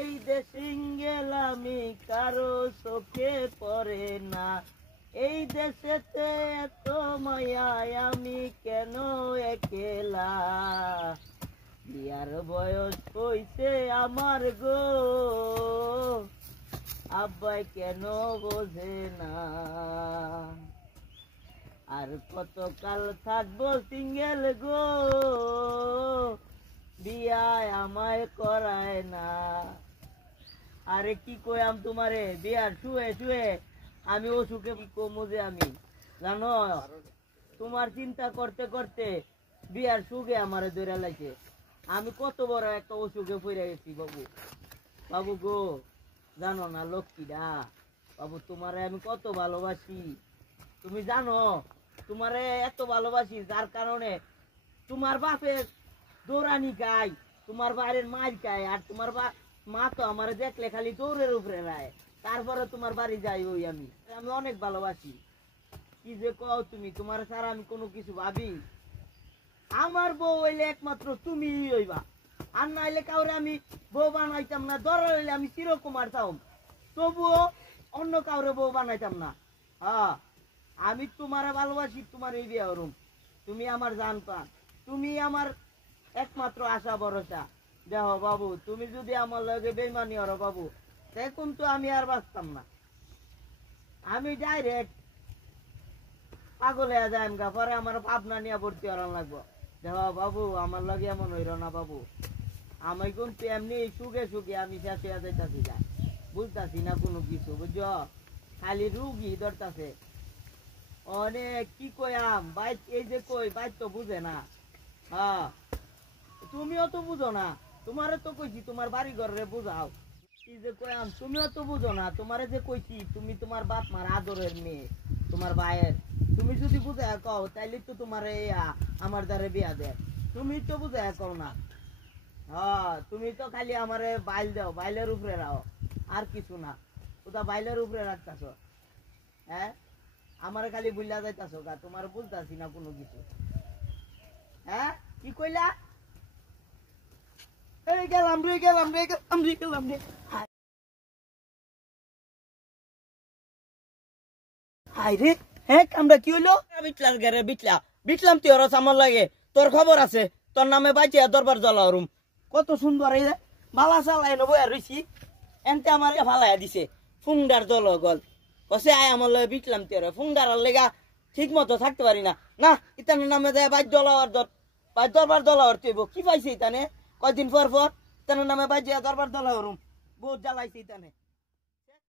এই দেশ সিঙ্গেল আমি কারো চোখে পড়ে না, এই দেশেতে এত মায়া আমি কেন একলা, বিয়ার বয়স হইছে আমার গো, আব্বাই কেন বোঝে না, আর কতকাল থাকবো সিঙ্গেল গো, বিয়ায় আমায় করায় না। আরে কি কইম তোমারে, বিয়ার শুয়ে শুয়ে আমি অসুখে কমু যে আমি জানো, তোমার চিন্তা করতে করতে বিয়ার সুখে আমারে ধরে লাগে, আমি কত বড় একটা অসুখে পড়ে গেছি বাবু। বাবু গো জানো না লক্ষ্মীরা, বাবু তোমারে আমি কত ভালোবাসি, তুমি জানো তোমারে এত ভালোবাসি যার কারণে তোমার বাপের দৌড়ানি খাই, তোমার বাড়ির মার খাই, আর তোমার মা তো আমার দেখলে খালি দৌড়ের উপরে রায়, তারপরে তোমার বাড়ি যাই ওই আমি আমি অনেক ভালোবাসি। কি যে কও তুমি, তোমার ছাড়া আমি কোনো কিছু ভাবি, আমার বউ হইলে একমাত্র তুমি হইবা, আর নাইলে কাউরে আমি বউ বানাইতাম না, দরকার হইলে আমি চিরকুমার চাও, তবুও অন্য কাউরে বউ বানাইতাম না। হ্যাঁ আমি তোমারে ভালোবাসি, তোমার এই বিয়ে হরুম, তুমি আমার জান প্রাণ, তুমি আমার একমাত্র আশা ভরসা। দেখো বাবু তুমি যদি আমার লগে বেইমানি হরো বাবু, দেখুন তো আমি আর বাঁচতাম না, আমি ডাইরেক্ট পাগল হয়ে যাই গা, পরে আমার ভাবনা নিয়ে ভর্তি হরান লাগবো। দেখো বাবু আমার লগে এমন হইল না বাবু, আমি কিন্তু এমনি সুখে সুখে আমি শেষ হয়ে যাইতাছি, যা বুঝতাছি না কোনো কিছু, বুঝছো, খালি রুগী ধরতাছে অনেক। কি কইয়াম বাইক, এই যে কই বাইক তো বুঝে না, হ্যাঁ তুমিও তো বুঝো না, তোমারে তো কইছি তোমার বাড়ি ঘরে বুঝাও, কি যে কইয়াম তুমিও তো বুঝো না, তোমারে যে কইছি তুমি তোমার বাপ মার আদরের মেয়ে, তোমার ভাইয়ের, তুমি যদি বুঝে কও তাইলে তো তোমার আমার দ্বারে বিয়া দেয়, তুমি তো বুঝে কও না। হ্যাঁ তুমি তো খালি আমারে বাইল দাও, বাইলের উপরে রাখো আর কিছু না, ওটা বাইলের উপরে রাখতাছ, হ্যাঁ আমার খালি বুঝলা যাইতাছ গা, তোমার বুঝতাছি না কোনো কিছু। হ্যাঁ কি কইলা, এই গেলাম রে গেলাম রে গেলাম রে গেলাম রে, হাই রে, হ্যাঁ কামটা কি হইলো, বিটলার ঘরে বিটলা বিটলাম তুই ওর আমার লাগে, তোর খবর আছে, তোর নামে বাঁচিয়া দরবার জ্বলা রুম, কত সুন্দর এই বালা চালাই নেবো আর রইছি, এনতে আমার ফালাইয়া দিছে ফুংডার দল গল, কসে আয় আমার লগে বিটলাম তুই ফুংডার লেগা ঠিক মতো থাকতে পারি না, না ইতানের নামে দেয় বাইর দলার দরবার দলার তুইব, কি পাইছে ইতানে কয়দিন পর পর ইতানের নামে বাঁচিয়া দরবার দলা রুম, বহুত জ্বালাইছে ইতানে।